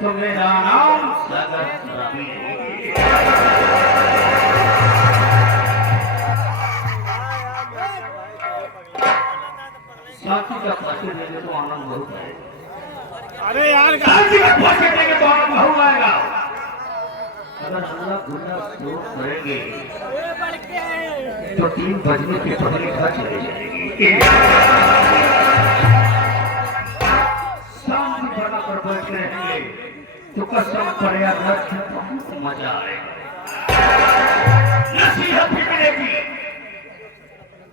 तो मेरा नाम सगत रवि। साथी का फांसी देंगे तो आनंद बहुत आएगा। अरे यार साथी का फांसी देंगे तो आनंद बहुत आएगा। अगर हल्ला गुल्ला शोर करेंगे तो 3 बजने के पहले घर चले जाएंगे। शांति बनाकर बैठ रहेंगे तो कसम प्रयागराज की बहुत मजा आएगा। नसीहत भी मिलेगी,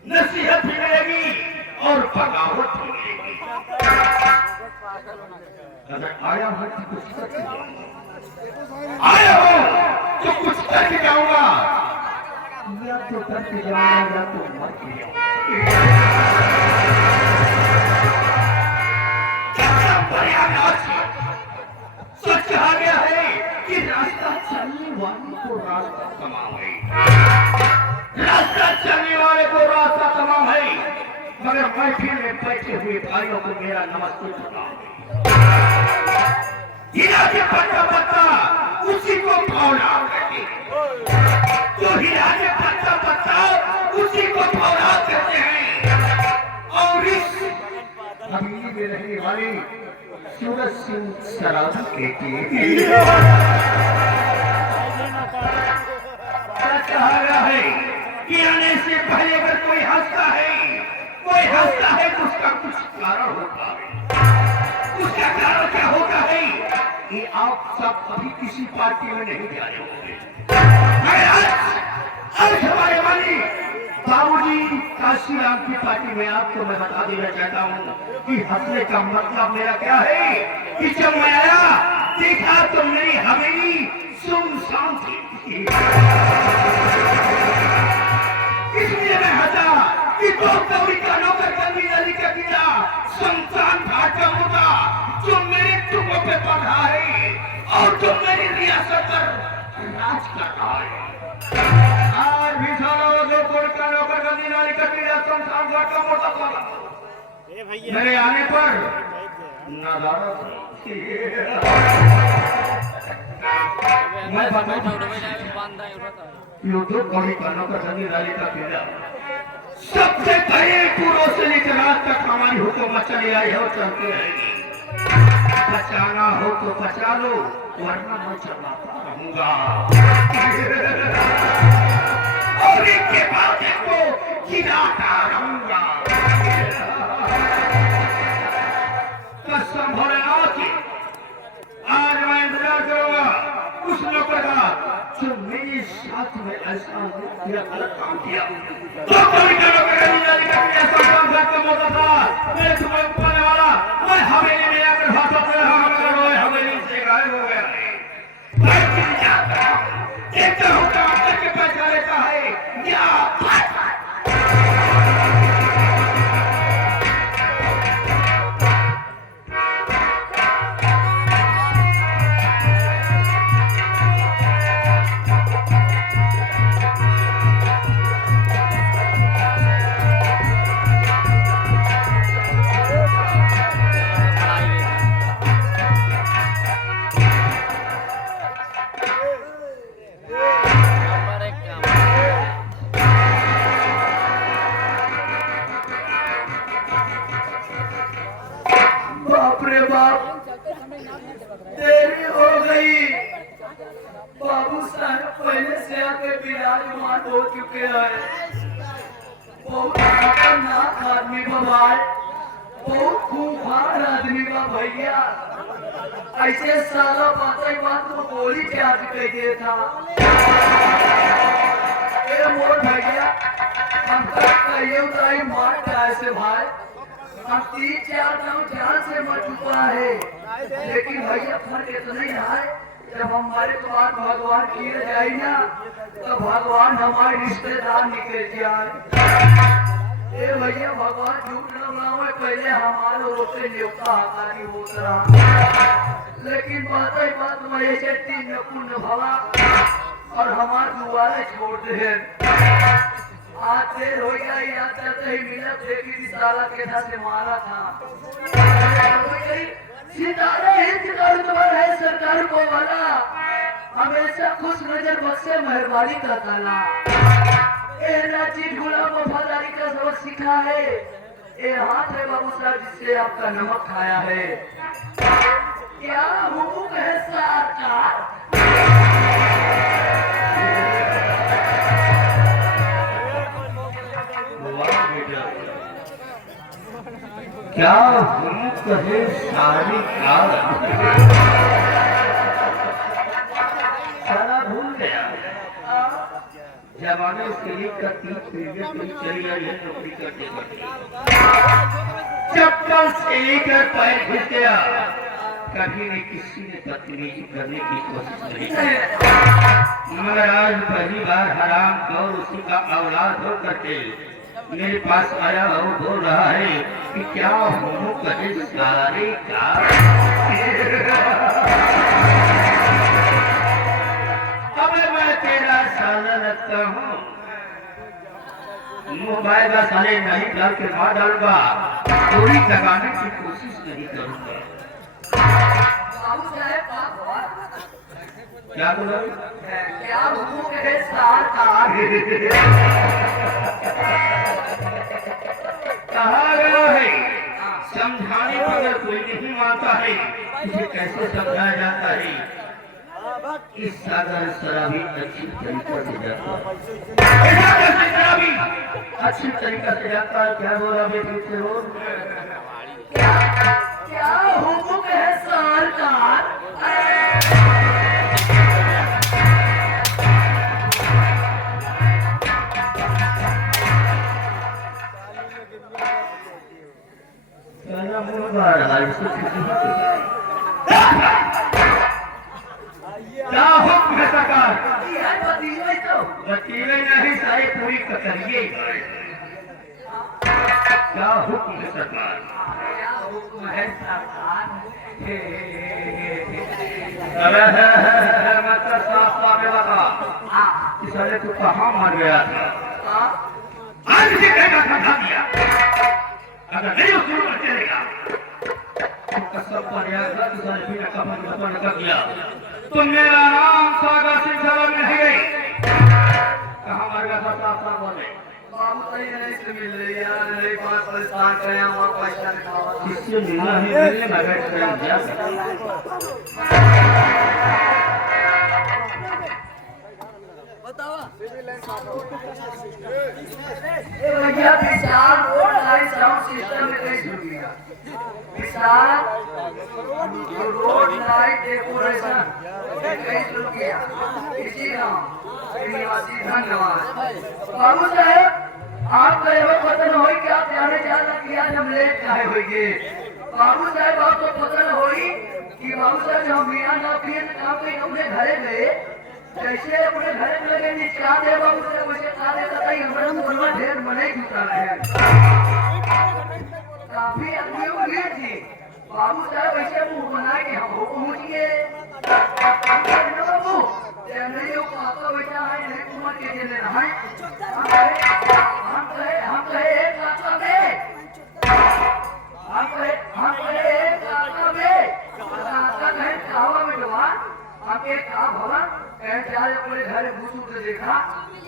नसीहत भी मिलेगी और बगावत भी मिलेगी। अगर आया है तो कुछ करके जाऊंगा, आया हो तो कुछ करके जाऊंगा, या तो करके जाऊंगा या तो मर के सच कहा गया है कि रास्ता चलने वाले को रास्ता तमाम है, रास्ता चलने वाले को रास्ता तमाम है। मगर महफिल में बैठे हुए भाइयों को मेरा नमस्ते प्रणाम। हीरा के पत्ता पत्ता उसी को फौलाद कहते हैं, जो हीरा के पत्ता पत्ता उसी को फौलाद कहते हैं। और इस हवेली में रहने वाले सूरज सिंह सराबी कहते कहा गया है कि आने से पहले अगर कोई हंसता है तो उसका कुछ कारण होता है। उसका कारण क्या होता है कि आप सब अभी किसी पार्टी में नहीं जा रहे होंगे। आज हमारे वाली बाबूजी काशीराम की पार्टी में आपको मैं बता देना चाहता हूँ कि हंसने का मतलब मेरा क्या है कि जब मैं आया देखा तो मेरी हवेली सुनसान थी, इसलिए मैं हंसा कि दो कौड़ी का नौकर बंदी नदी का कीड़ा शमशान घाट का मुद्दा जो मेरे टुकड़ों पे पड़ा है और जो मेरी रियासत पर राज कर रहा है। आज भी सालों दो कौड़ी का नौकर बंदी नदी का कीड़ा शमशान घाट का मुद्दा पड़ा, मेरे आने पर नजारा मैं दो कौड़ी का नौकर बंदी नदी का कीड़ा सबसे पहले पूर्व से लेकर रात तक हमारी हुकूमत चली आई है और चलती रहेगी। बचाना हो तो बचा लो वरना मैं चलाता रहूंगा। और इनके बाद को गिराता रहूंगा। कसम भोलेनाथ की आज मैं इंतजार करूंगा उस नौकर का जो मेरे साथ में ऐसा किया गलत काम किया। तो कोई ऐसा काम करके बोलता था मैं तुम्हें पाने वाला, मैं हवेली में आकर हाथों पे हवेली से गायब हो गया। देखता हूँ करके पैसा लेता है या देरी हो गई। बाबू साहब पहले से आके विराजमान हो चुके हैं। बहुत खतरनाक आदमी बवाल, बहुत खूंखार आदमी का भैया। ऐसे साला बात तो गोली चार्ज कर दिया था। मोर भैया हमका कहिए उतारी मार ऐसे भाई हम 3-4 गाँव जान से मर चुका है, लेकिन भैया फर्क इतना ही है जब हमारे पास भगवान किए जाए ना तो भगवान हमारे रिश्तेदार निकल जाए। ये भैया भगवान झूठ न बोला, पहले हमारे रोते न्योता हकारी होता रहा, लेकिन बात में ऐसे 3 पुण्य भला और हमारे दुआरे छोड़ दे। आज देर हो गया, याद करते ही मिला देखी साला के से मारा था। सितारे वो वाला हमेशा खुश नजर बख्शे मेहरबानी का ताला। ए राजी गुलाम वफादारी का सबक सीखा है। ये हाथ है बाबू साहब जिससे आपका नमक खाया है। क्या हुकूक है सरकार? क्या हुकूक है सारी कार? सारा भूल गया। जमाने उसके लिए करती चली आई है नौकरी करते करते। चप्पल से लेकर पैर घुस गया। कभी भी किसी ने बदतमीजी करने की कोशिश नहीं की, मगर आज पहली बार हराम और उसी का औलाद हो करके मेरे पास आया और बोल रहा है कि क्या हो कहे सारे का। अब मैं तेरा साला लगता हूँ, मोबाइल का साले नहीं डाल के मार डालूंगा, चोरी लगाने की कोशिश नहीं करूंगा। क्या बोला? क्या हुकूक है सरकार? कहा गया है समझाने पर अगर कोई नहीं मानता है इसे कैसे समझाया जाता है। इस सागर शराबी अच्छी तरीका से जाता है, शराबी अच्छी तरीका से जाता है। क्या बोला बेटी से हो? क्या हुकूक है सरकार? क्या हुक्म है सरकार? वकील नहीं सारे पूरी कतरिए। क्या हुक्म है सरकार? क्या हुक्म है सरकार? मैं तो साफ साफ बता कि साले तू कहाँ मार गया था? आज से कहना था दिया, अगर नहीं उसूल पर चलेगा तो कसम पर याद सारे पीना का मन कर दिया तो मेरा नाम सागर सिंह सर नहीं गई। कहाँ मर गया था? साफ साफ बोले। बाबू सही नहीं से मिल रही यार, मेरी बात परेशान करे वहाँ पैसा दिखावा किससे मिलना है? मिलने में बैठ कर दिया भैया विशाल रोड लाइट साउंड सिस्टम में कैसे हो गया? विशाल रोड लाइट डेकोरेशन कैसे हो गया? इसी नाम निवासी धन्यवाद। बाबू साहब आपका यह पतन हो क्या प्यारे ज्यादा किया जब लेट चाहे होइए। बाबू साहब आपको पतन होई कि बाबू साहब जब मियाँ ना पिए काम पे अपने घरे गए, जैसे अपने घरे में लगे निचला दे बाबू साहब वैसे काले कतई हमारा मुर्गा ढेर बने जुटा रहे। काफी आदमी हुए थी। बाबू साहब वैसे मुंह बना के हम पहुंच गए। बाबू नहीं हो पाता बेटा है नहीं कुमार के लिए लेना है। हम कहे एक काका बे, हम कहे एक काका बे, काका कहे कावा में जवान आपके का भवन कहे जाए अपने घर घुसू के देखा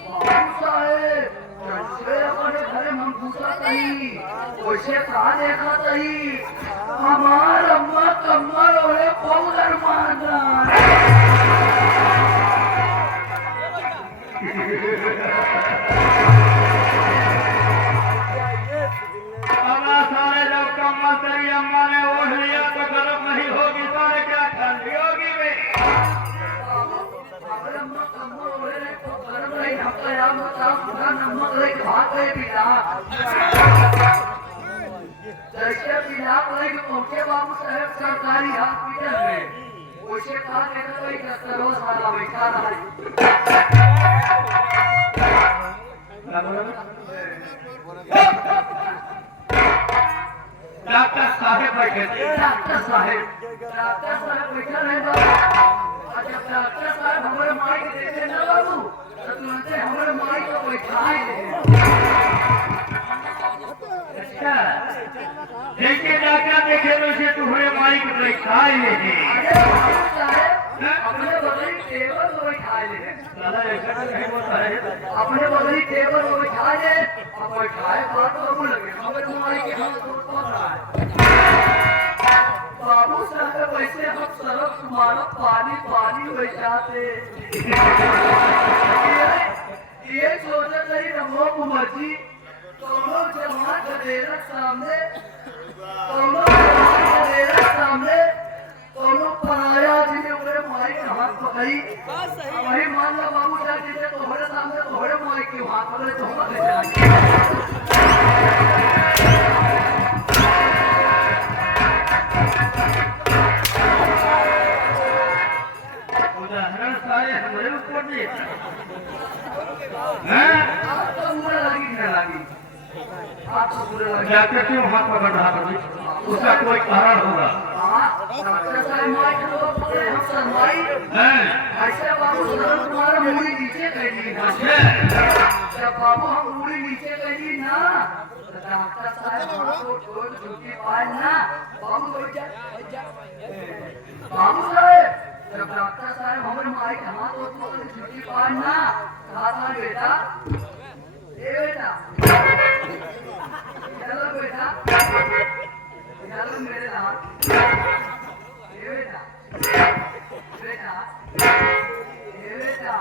भूसा है जैसे अपने घर में भूसा कहीं वैसे कहा देखा कहीं हमार अम्मा कम्मर और पौधर मारना सारे जब कम्मा तेरी अम्मा ने ओढ़ लिया तो गर्म नहीं होगी, सारे क्या ठंडी होगी मेरी? अम्मा कम्मा ओढ़े तो गर्म नहीं, हमको यार मतलब नमक लेके भाग गए पिला। जैसे पिला कोई पहुंचे बाबू साहब सरकारी हॉस्पिटल में वैसे कहा कहता कोई डॉक्टर साला बैठा रहा। डॉक्टर साहब बैठे थे। डॉक्टर साहब बैठे रहे बाबू। जब डॉक्टर साहब हमारे माई के देखे ना बाबू तो तुरंत हमारे माई को बैठाए अच्छा जैसे डॉक्टर देखे वैसे तुम्हारे माई को बैठाए लेंगे। अपने बगली टेबल में बैठा दे अब बैठाए बात बाबू लगे हमें तुम्हारी के हाथ दूर पड़ रहा है बाबू साहब वैसे हम सड़क तुम्हारा पानी पानी बैठाते ये सोचा नहीं रमो कुमरजी दोनों जवान गदेरा सामने दोनों पराया जिन्हें उन्हें माई के हाथ पकड़ी वही मान लो बाबू साहब जिसे तोहरे सामने तोहरे माई के हाथ पकड़े तो हम ले जाएंगे उदाहरण सारे हमारे ऊपर नहीं आपको बुरा लगी न लगी आपको बुरा लगी जाके क्यों हाथ पकड़ रहा था उसका कोई कारण होगा डॉक्टर साहब माई को पकड़े हम सर माई ऐसे बाबू साहब तुम्हारा मुड़ी नीचे कर दी ना जब बाबू हम मुड़ी नीचे कर दी ना डॉक्टर साहब हमको छोड़ छुट्टी पाए ना बाबू बैठ जा बाबू साहब जब डॉक्टर साहब हमारे माई के हाथ और छुट्टी पाए ना कहा था बेटा ए बेटा चलो बेटा चलो मेरे हाथ ए बेटा बेटा ए बेटा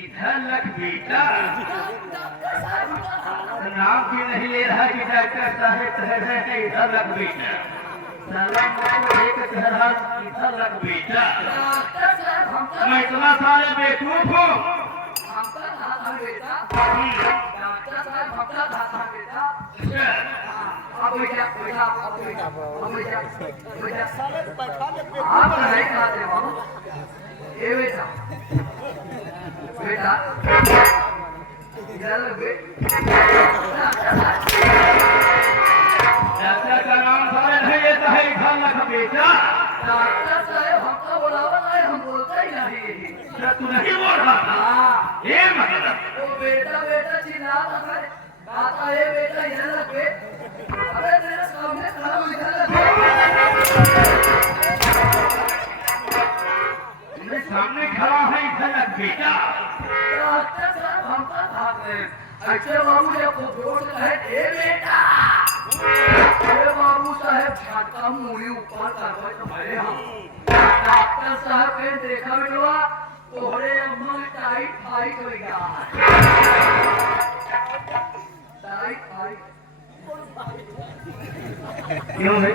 इधर लग बेटा नाम भी नहीं ले रहा कि डॉक्टर साहब कह रहे हैं इधर लग बेटा सलाम एक कह रहा इधर लग बेटा डॉक्टर साहब हमका मैं इतना सारे बेवकूफ हूँ हमका कहा था बेटा डॉक्टर साहब हमका कहा था बेटा अब बेटा बेटा अब बेटा आप नहीं खाते बाबू ए बेटा बेटा इधर डॉक्टर का नाम सारे नहीं लेता है इधर लग बेटा डॉक्टर साहब हमका बुलावा है हम बोलते ही नहीं क्या तू नहीं बोल रहा था ये मतलब वो बेटा बेटा चिल्ला रहा है आता है बेटा इधर लगे अबे तेरे सामने खड़ा हूं इधर लगे मेरे सामने खड़ा है इधर लग बेटा डॉक्टर साहब हमका भाग रहे अच्छे बाबू जब वो जोर से कहे ए बेटा ए बाबू साहब छाता मूड़ी ऊपर कर तो भरे हम डॉक्टर साहब के देखा बेटवा तोहरे अम्मा टाइट फाइट हो गया टाइट फाइट क्यों है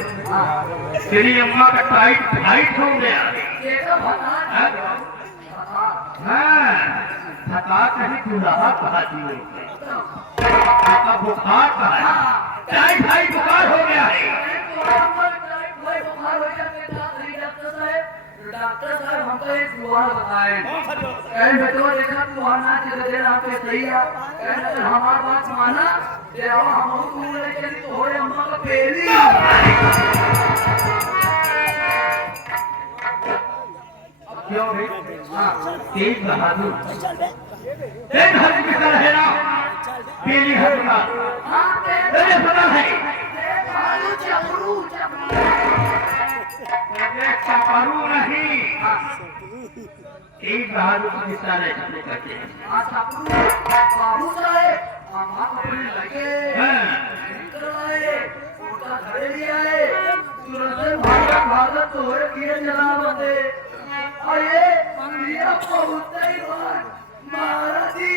तेरी अम्मा का टाइट फाइट हो गया देखा बता हाँ थका कहीं दुल्हा कहा दी थका बुखार कहा है टाइट फाइट बुखार हो गया है डॉक्टर साहब हमको एक दुआ बताए बेटवा देखा तू आना दे रहा पे सही है अगर हमारी बात माना ले आओ हम दूर लेके तोहरे अम्मा का पेली क्यों भाई तेज बहादुर तेज हर कितना रहेगा पीली हरना तेरे सदा है चपरू नहीं तेज बहादुर को कितना रहने करते हैं बाबू साहब हम अपने लगे घरे लिया है तुरंत भागत तोहरे किए चला बते अरे मेरा बहुत ही बार महाराजी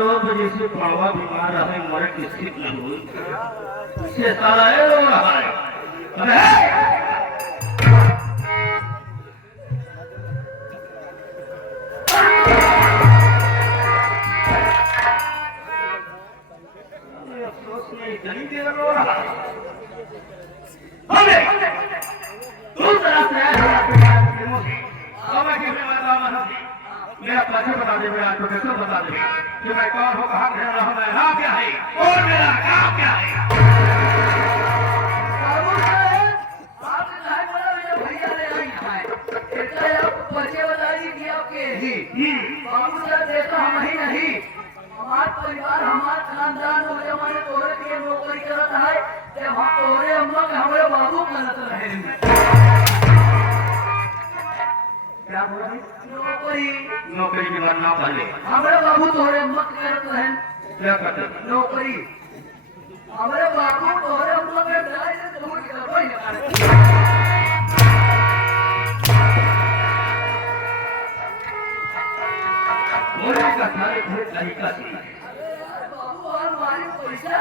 रोग जैसे पड़वा बीमार है मरे की स्थिति नहीं हुई इससे सारा ये रो रहा है अफसोस नहीं इतनी देर रो रहा है दूसरा से मेरा परिचय बता दे, मेरा प्रोफेसर बता दे कि मैं कौन हूँ, कहाँ रहने वाला हूँ, मेरा नाम क्या है और मेरा काम क्या है। बाबू साहब, आपने कहा बोला मेरे भैया ने आई है, इतना आपको परिचय बता दी कि आपके बाबू साहब देखो हम ही नहीं, हमारा परिवार हमारा खानदान नौजवान तोरे के नौकरी करत है, जब हम तोरे अम्मा के हमारे बाबू करत रहे। क्या बोला? नौकरी नौकरी के बाद नाम पहले हमारे बाबू तोरे अम्मा के करत रहे। क्या करते थे? नौकरी हमारे बाबू तोरे अम्मा के डाले से दूर करबई न करे। बोलने का सारे घोड़े तरीका से बाबू और हमारी पैसा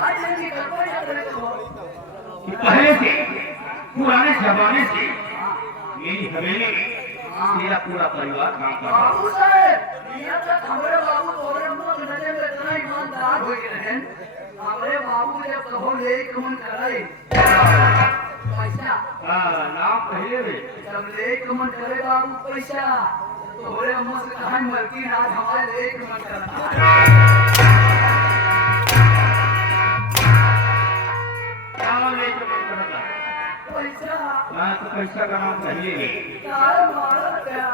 आज नहीं करबई न करे तो पहले से पुराने जमाने से मेरी हवेली में मेरा पूरा परिवार काम कर रहा है। बाबू साहब यहाँ तक हमारे बाबू तोरे अम्मा के नजर में इतना ईमानदार हो गए हैं, हमारे बाबू जब कहो ले कमन करे पैसा हाँ, नाम पहले में जब ले कमन करे बाबू पैसा तोरे अम्मा से कहा मलकी आज हमारे ले कमन करता नाम लेके मन करता है। पैसा हाँ, तो पैसा का नाम पहले में तार मारा गया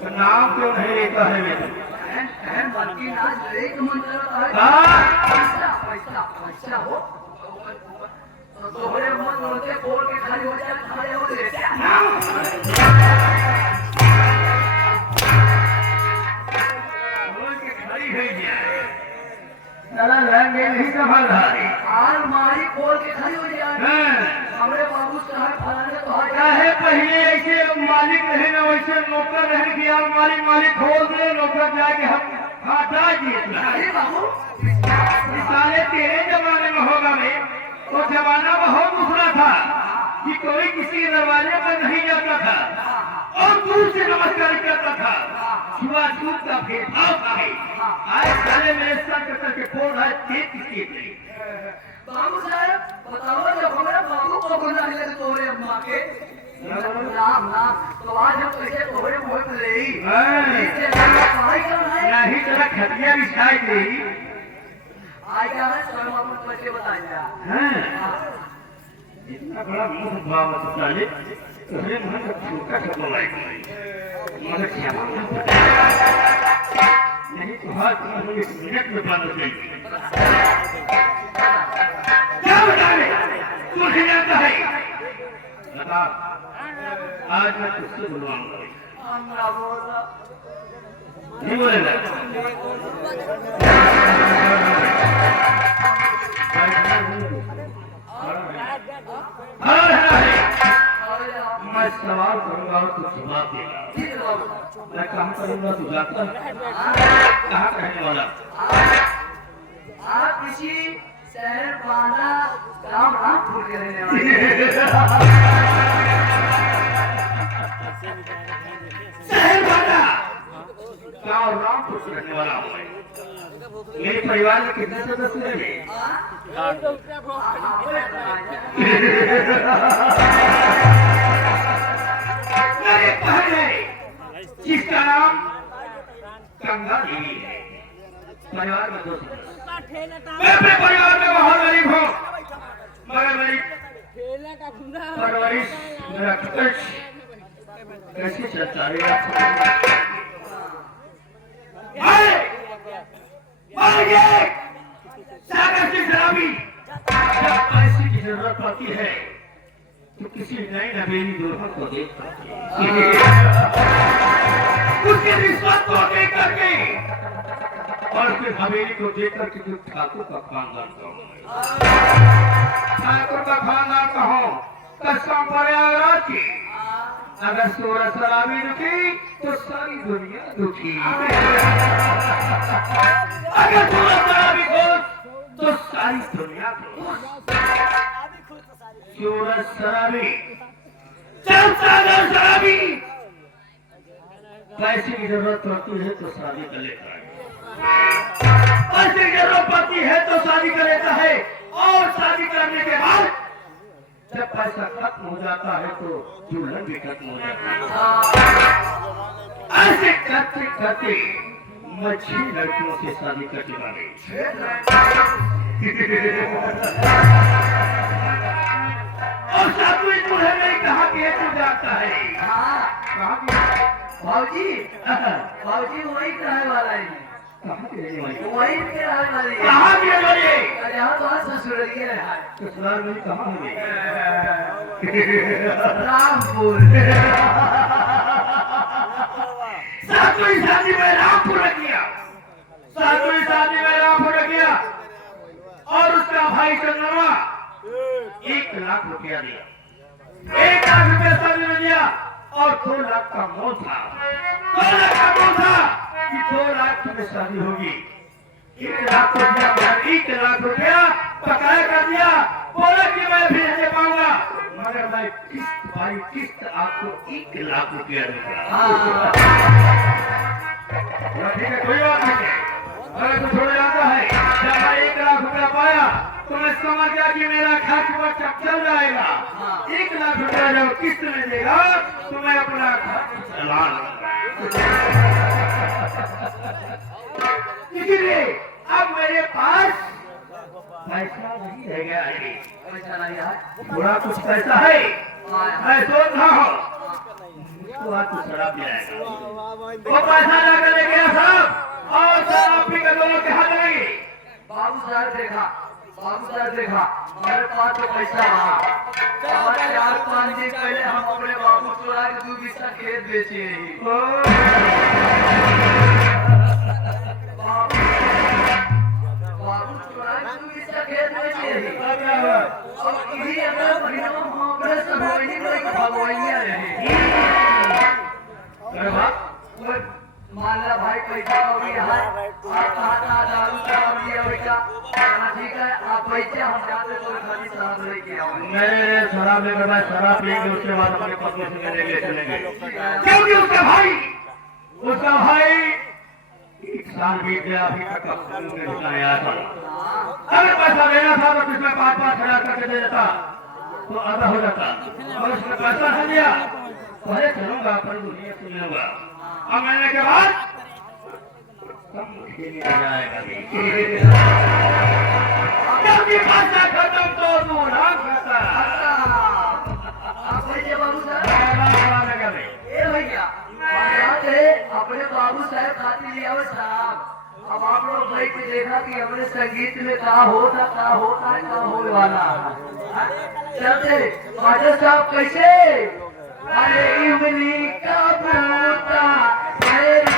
तो नाम क्यों नहीं लेता है मेरा? मलकी आज ले कमन करता है। हाँ, पैसा पैसा पैसा हो तोरे अम्मा बोलते बोल के खाली हो जाए खड़े हो बोल के खड़ी है जाए साला लहंगे नहीं संभाल रहा है। अलमारी खोल के खड़ी हो जाए हाँ, हमरे बाबू कहा फलाने तो आ चाहे पहले ऐसे मालिक रहे ना वैसे नौकर रहे कि अलमारी मालिक खोल दे, नौकर जाके हम हटा दिए। अरे बाबू साले तेरे जमाने में होगा मैं, वो जमाना बहुत दूसरा था कि कोई किसी के दरवाजे पर नहीं जाता था और दूर से नमस्कार करता था, छुआछूत का भेदभाव था। आज साले मेरे सर के फोड़ है तेज किसके थे। बाबू साहब बताओ जब हमारे बाबू को गुना लगे तोरे अम्मा के नाम नाम तो आज हम कैसे तोरे मुंह पे ले इससे पढ़ाई करना है नहीं तेरा खतिया भी छाई गई। आज क्या है स्वयं अपन बच्चे बताइए इतना बड़ा मुंह भाव साले तुम्हें मुंह का छोटा सा बोलाई मगर क्षमा नहीं तो हाथ में एक मिनट में बंद हो जाएगी। क्या बता रहे तुझे आता है? बता, आज मैं तुझसे बुलवाऊंगा। हमरा बोला नहीं बोलेगा? मैं सवाल करूंगा और तू जवाब देगा। मैं कहाँ करूंगा तू जानता है? कहाँ कहने वाला? आप किसी शहर बांधा राम रामपुर के रहने वाले शहर बांधा गाँव रामपुर से रहने वाला हूँ मैं। मेरे परिवार में कितने सदस्य हैं? मेरे पहले जिसका नाम गंगा देवी है, परिवार में 2 सदस्य। मैं अपने परिवार में बहुत गरीब हूँ मगर मेरी परवरिश मेरा खर्च कैसे चलता है? सागर की शराबी जब पैसे की जरूरत पड़ती है तो किसी नई नवेली दुल्हन को देख उसके रिश्वत को देख करके और फिर हवेली को देख करके जो ठाकुर का खानदान कहूँ, ठाकुर का खानदान कहूँ कसम प्रयागराज की। अगर सूरत शराबी दुखी तो सारी दुनिया दुखी, अगर सूरत शराबी खुश तो सारी दुनिया खुश। सूरत शराबी चल सागर शराबी पैसे की जरूरत पड़ती है तो शादी कर लेता है, पैसे की जरूरत पड़ती है तो शादी कर लेता है और शादी करने के बाद जब पैसा खत्म हो जाता है तो दुल्हन भी खत्म हो जाती है। ऐसे करते करते मैं 6 लड़कियों से शादी कर चुका गई। और सातवीं तुम्हें नहीं कहा कि तू जाता है। हाँ कहा कि भाजी भाजी वही कहने वाला है कहाँ की रहने वाली? वही के रहने वाली है कहाँ की रहने वाली है? अरे हाँ तो ससुरलिए है ससुराल में कहाँ है? रामपुर सातवीं शादी में रामपुर रख दिया। सातवीं शादी में रामपुर रख दिया और उसका भाई चंद्रमा 1 लाख रुपया दिया। 1 लाख रुपया शादी में दिया और 2 लाख का मोल था। 2 लाख का मोल था कि 2 लाख में शादी होगी। 1 लाख रुपया 1 लाख रुपया बकाया कर दिया। बोला कि मैं भी दे पाऊंगा मगर मैं किस्त बाई किस्त आपको 1 लाख रुपया दूंगा। ठीक है कोई बात नहीं है अगर तो छोड़ जाता है जब मैं 1 लाख रुपया पाया तो मैं समझ गया कि मेरा खर्च बच्चा चल जाएगा। 1 लाख रुपया जब किस्त में देगा तो मैं अपना खर्च चला लूंगा। इसलिए अब मेरे पास पैसा नहीं रह गया है। पैसा नहीं है थोड़ा कुछ पैसा है मैं सोच रहा हूँ उसको आज तो शराब पिलाएगा। वो पैसा जाकर ले गया साहब और शराब पी कर दोनों के हाथ लगी। बाबू साहब देखा हमारे पास तो पैसा रहा हमारे 4-5 दिन पहले हम अपने बाबू चुरा के 2 बिस्सा खेत बेचे ही बाबू चुरा के 2 बिस्सा खेत बेचे ही और इन्हीं अगर महीनों में हम अपने सगोइनी में भगवाइया रहे अरे वाह माला भाई पैसा हो गया है आप कहा दारू शराब लिया बेटा ठीक है आप पैसे हम जाते तो खाली शराब लेके आओगे मेरे शराब लेकर मैं शराब पिएंगे उसके बाद अपने पत्नी से मिलेंगे चलेंगे क्योंकि उसका भाई 1 साल बीत गया अभी तक नहीं आया था। अगर पैसा लेना था तो किसमें 5-5 हजार करके दे देता तो आधा हो जाता और उसने पैसा नहीं दिया पहले चलूंगा पर दुनिया से मिलूंगा अब मिलने के बाद जाएगा क्योंकि पैसा खत्म तो तू राम खाता आप पैसे बाबू साहब गए ए भैया अपने बाबू साहब खाती लिया हुआ साहब अब आप लोग भाई को देखा कि हमारे संगीत में क्या होता है क्या होने वाला है चलते मास्टर साहब कैसे अरे इमली का बूटा मेरी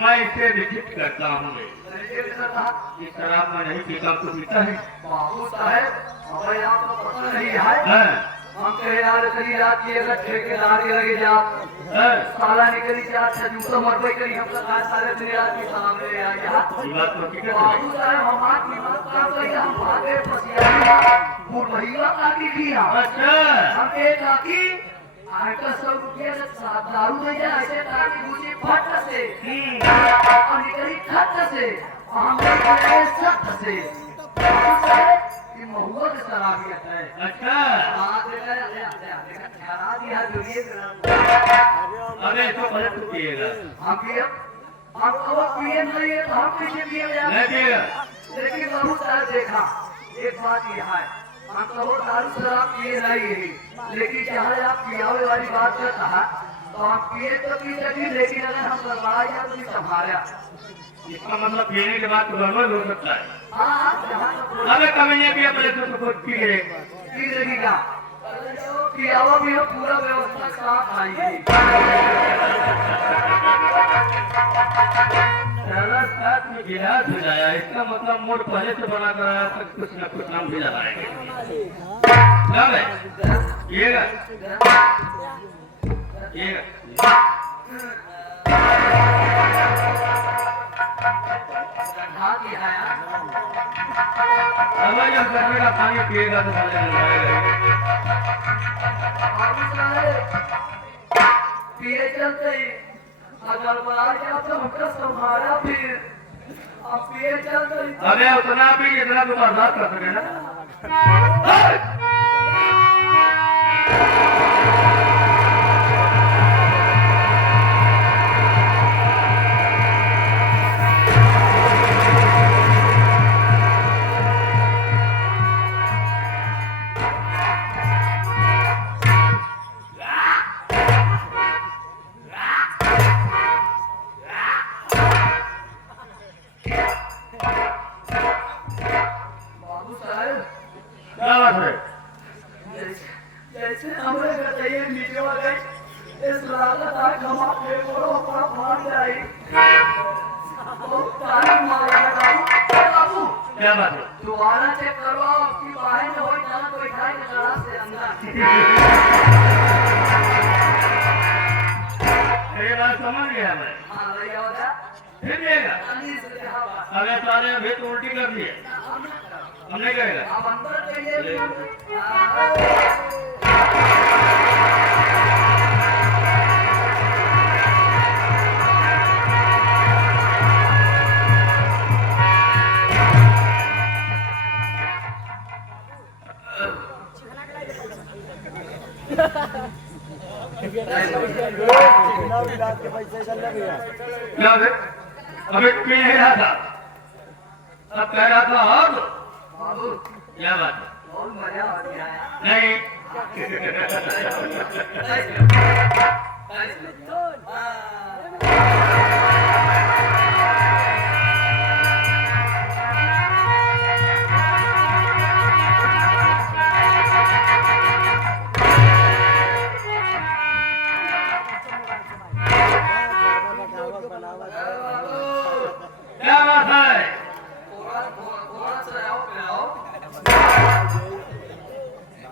मैं इसे रिजेक्ट करता हूँ। एक ने कहा ये शराब में नहीं पीता तो पीता है। बाबू साहब हमें यहाँ तो पता नहीं है हाँ, हम कहे यार करी रात की अगर ठेकेदारी लगे जा हाँ, साला निकली जा जूतो मरबे करी हम तो कहा साले मेरे आदमी सामने आ गया ये बात तो हकीकत है। बाबू साहब हमारा कीमत का तो हम भागे फसिया पूर्व महिला काकी की अच्छा, हम एक काकी आटा 100 रुपया दारू दे जाए ऐसे काकी मुझे फट से और निकली खट से हम गए सख्त से ये महुआ के शराबियत है अच्छा, हाँ देखा ठहरा दिया जो ये अबे तो पहले तो पिएगा, हम पिए हम तो पिए नहीं है तो हम कैसे पिए नहीं पिएगा। लेकिन बाबू साहब देखा एक बात यह है हम कहो दारू शराब पिए नहीं है लेकिन चाहे आप पियावे वाली बात करता है तो आप पिए तो पी सकी लेकिन अगर हम गड़बड़ा या तो संभाला इसका मतलब पीने के बाद तो गड़बड़ हो सकता है। हाँ जहाँ तक अबे कभी नहीं पिया पहले तो खुद पी ले। पी लगेगा पियावा भी हो पूरा व्यवस्था साफ आएगी सारा साथ में गिलास हो जाया, इसका मतलब मूड पहले से बना कर आया तक कुछ न कुछ नाम भी लगाएंगे। क्या है? ये हाँ दिया है अब जब गर्मी का पानी पिएगा तो भले बाबू साहब पिए चलते ही अगर बाहर गया तो हमको संभाला फिर अब पिए चलते ही अबे उतना भी जितना तुम बर्दाश्त कर सके ना। बाबू साहब क्या बात है? जैसे हमरे बताइए नीचे वाले इस लागत आ कमा के बोलो अपना भाग जाए वो तारी मारेगा बाबू क्या बात है? दोबारा चेक करवाओ आपकी बाहें न हो जाना तो बैठाए गड़ा से अंदर ये बात समझ गया मैं। हाँ भैया होता फिर पिएगा? पानी से देखा बात अबे सारे अभी तो उल्टी कर दिए, हम नहीं कहेगा। अब अंदर चाहिए क्या है? अभी पी नहीं रहा था, अब कह रहा था और बाबू क्या बात है? बहुत मजा आ गया है नहीं, क्या बात है?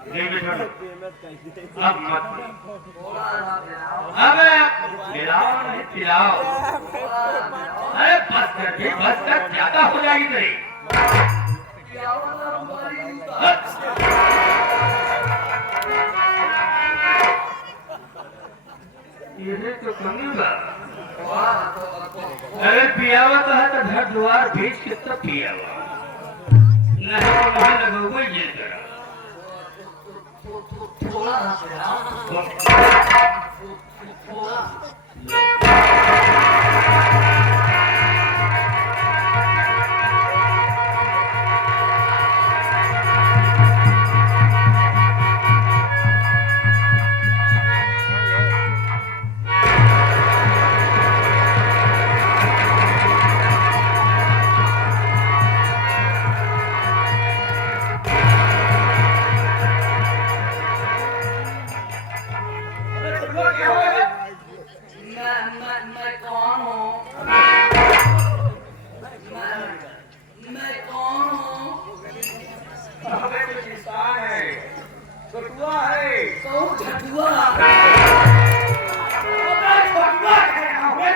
नहीं बिछोड़ो, अब मत पिलो। अबे पिलाओ नहीं पिलाओ, अरे बस कर भी, बस कर, ज्यादा हो जाएगी तेरी। ये तो कमी बा। अगर पियावा तो है तो घर द्वार भेज के तब पियावा, नहीं तो मुझे लगोगे ये तेरा। हमें तो किसान है, छोटुआ है। तो झटुआ अबे छोटुआ है हमें।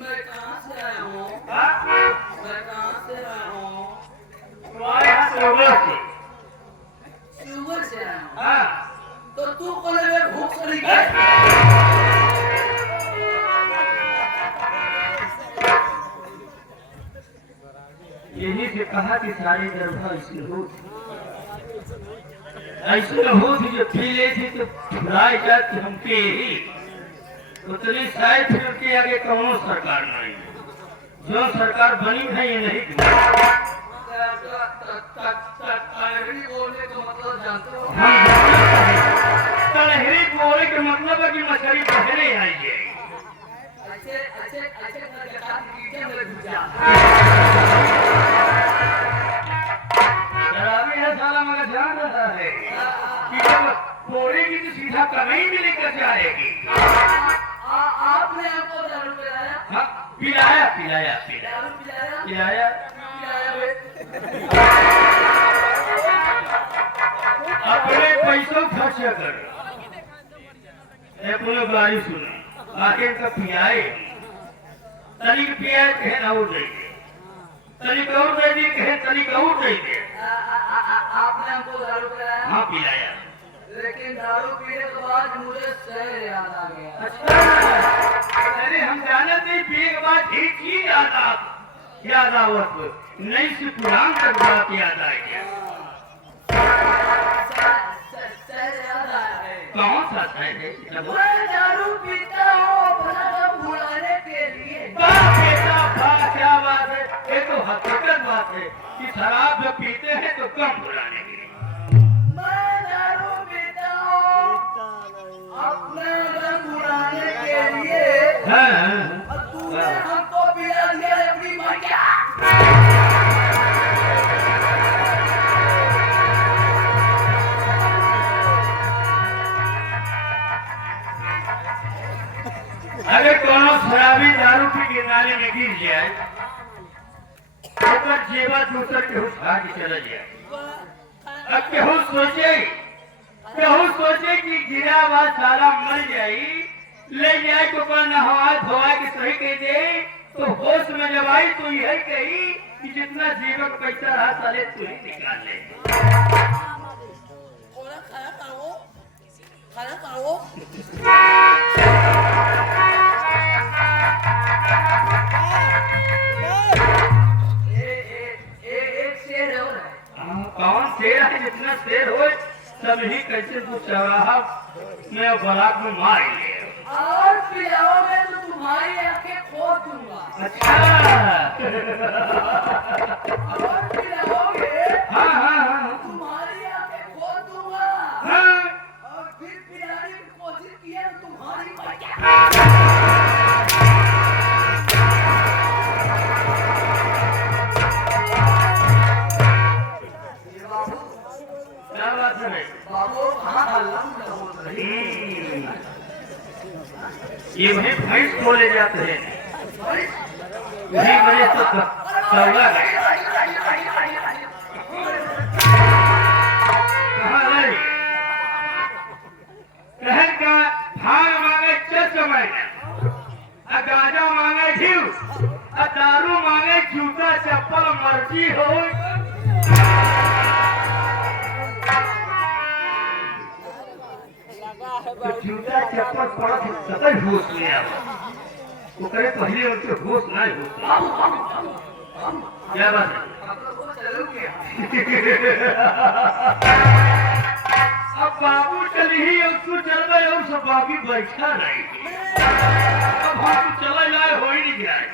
मैं कहाँ से आया हूँ? हाँ? मैं कहाँ से आया हूँ? तुम्हारे यहाँ सरोवर से। सुबह से आया हूँ। हाँ? तो तू बोले मैं भूख से नहीं गया। यही से कहा कि सारे गर्भा ऐसे हो ऐसे हो थी जो पीले थी तो फुलाए जाते हमके ही उतनी शायद फिर उनके आगे कौन सरकार नहीं है। जो सरकार बनी है ये नहीं तलहरी बोलने का मतलब जानते हो? तलहरी बोले के मतलब है कि मछली पहले आई है। ऐसे ऐसे ऐसे करके काट कीड़े में घुस जा। शराबी है साला मगर जान रहा है कि जब तोड़ेगी तो सीधा कहीं भी लेकर जाएगी। आपने हमको दारू पिलाया? हाँ, पिलाया पिलाया पिलाया दारू पिलाया? पिलाया पिलाया बे। अपने पैसों खर्च कर अपने गाड़ी सुना आगे का पियाए तनिक पियाए कहे ना और दे दे तनिक और दे दे कहे तनिक और दे दे। आपने हमको दारू पिलाया? हाँ पिलाया। लेकिन दारू पीने के बाद मुझे शहर याद आ गया। अच्छा अरे हम जानते नहीं पिए के बाद ठीक ही याद आवत नहीं से पुरान तक बात याद आ गया। शहर याद आया है। कौन सा है मैं दारू पीता हूँ अपना सब भुलाने के लिए। बेटा क्या बात है ये तो हकीकत बात है कि शराब जब पीते हैं तो कम भुलाने के लिए। मैं दारू पीता हूँ अपना सब भुलाने के लिए। हाँ और तूने हमको पिला दिया अपनी मैया। अगर कोनो शराबी दारू पी के नाले में गिर जाए तो जेबा दूसर के उठा के चला जाए। अब केहू सोचे कि गिरा हुआ साला मर जाई ले जाए तो पर नहवा धोवा के सही कह दे तो होश में जब आई तो यही कही कि जितना जीवन पैसा रहा साले तू ही निकाल ले। खाना खाओ। एक शेर और है। कौन शेर है जितना शेर हो सब ही कैसे कुछ चौराहा में बरात में मार ले। और पिलाओगे तो तुम्हारी आंखें खोद दूंगा। अच्छा और पिलाओगे हाँ हाँ हाँ तुम्हारी आंखें खोद दूंगा। हाँ और फिर पिलाने की कोशिश किया तो तुम्हारी मैया। क्या बात है बाबू कहाँ हल्ला हो रही? ये वही भैंस को ले जाते हैं वही वजह से चौला गए। कहाँ गए? कहन का भाग मांगे चच महीना गाजा मांगे घी दारू मांगे जूता चप्पल मर्जी हो। जूता चप्पल पड़ा कतई होश नहीं आवा वो करे पहले उनके होश नहीं होते। क्या बात है अब बाबू चली ही उसको चल गए और सब बाकी बैठा रही अब हम चले जाए हो ही नहीं जाए।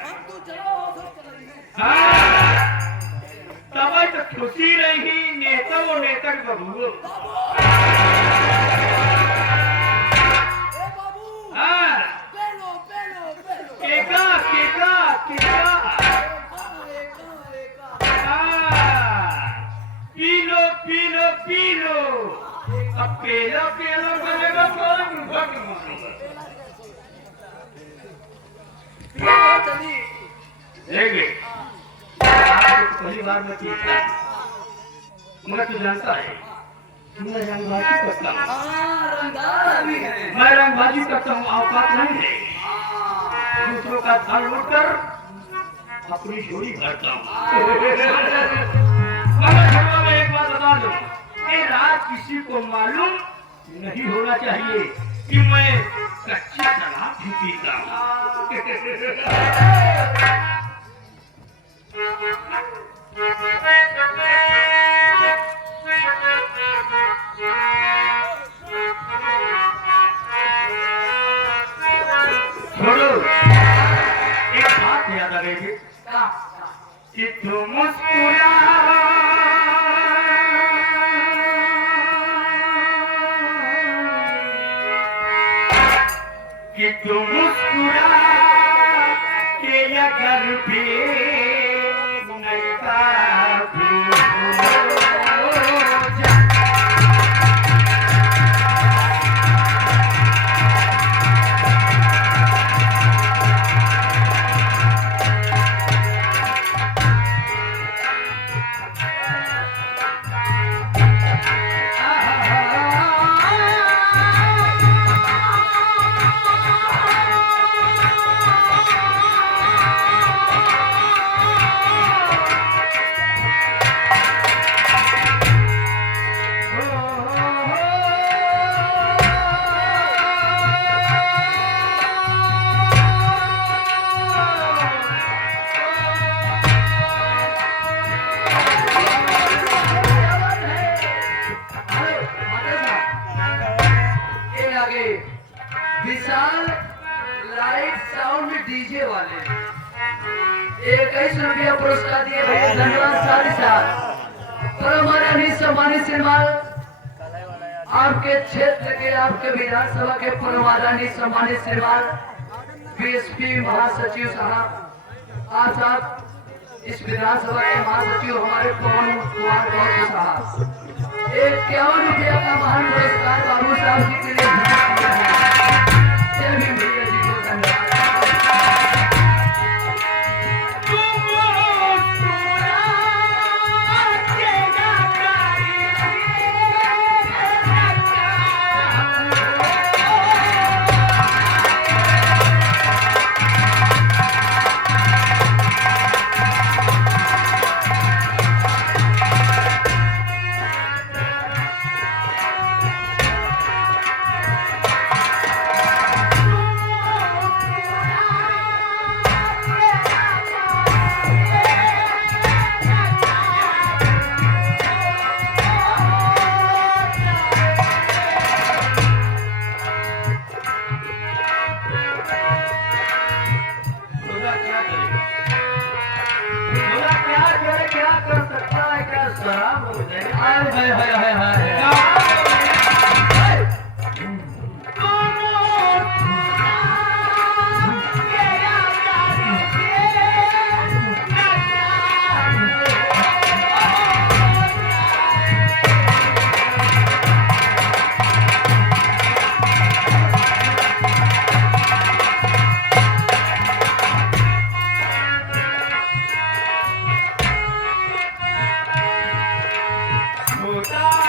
तब तो खुशी रही नेता वो नेता के बबू केका केका केका P low P low P low अब पेलो पेलो करेगा कौन भक्त लेंगे आपको पहली बार में पीता मगर तू जानता है मैं रंगबाजी करता हूँ, रंगदार भी है। मैं रंगबाजी करता हूँ, औकात नहीं है दूसरों का धन लूटकर अपनी झोली भरता हूँ। मगर घरवा में एक बात बता दूं, ये रात किसी को मालूम नहीं होना चाहिए कि मैं कच्ची शराब भी पीता छोड़ो, एक बात याद आ गई थी कि तू मुस्कुरा कि तू मुस्कुरा के अगर भी नकाबू हो जा। विशाल लाइट साउंड डीजे वाले 21 रुपया पुरस्कार दिए भैया, धन्यवाद। साथ ही साथ और हमारे अनिल सम्मानित श्रीमान आपके क्षेत्र के, आपके विधानसभा के पूर्वाधानी सम्मानित श्रीमान बीएसपी महासचिव साहब, आज साहब इस विधानसभा के महासचिव हमारे पवन कुमार गौर साहब 51 रुपया का महान पुरस्कार बाबू साहब जी के लिए भैया जी को धन्यवाद। होता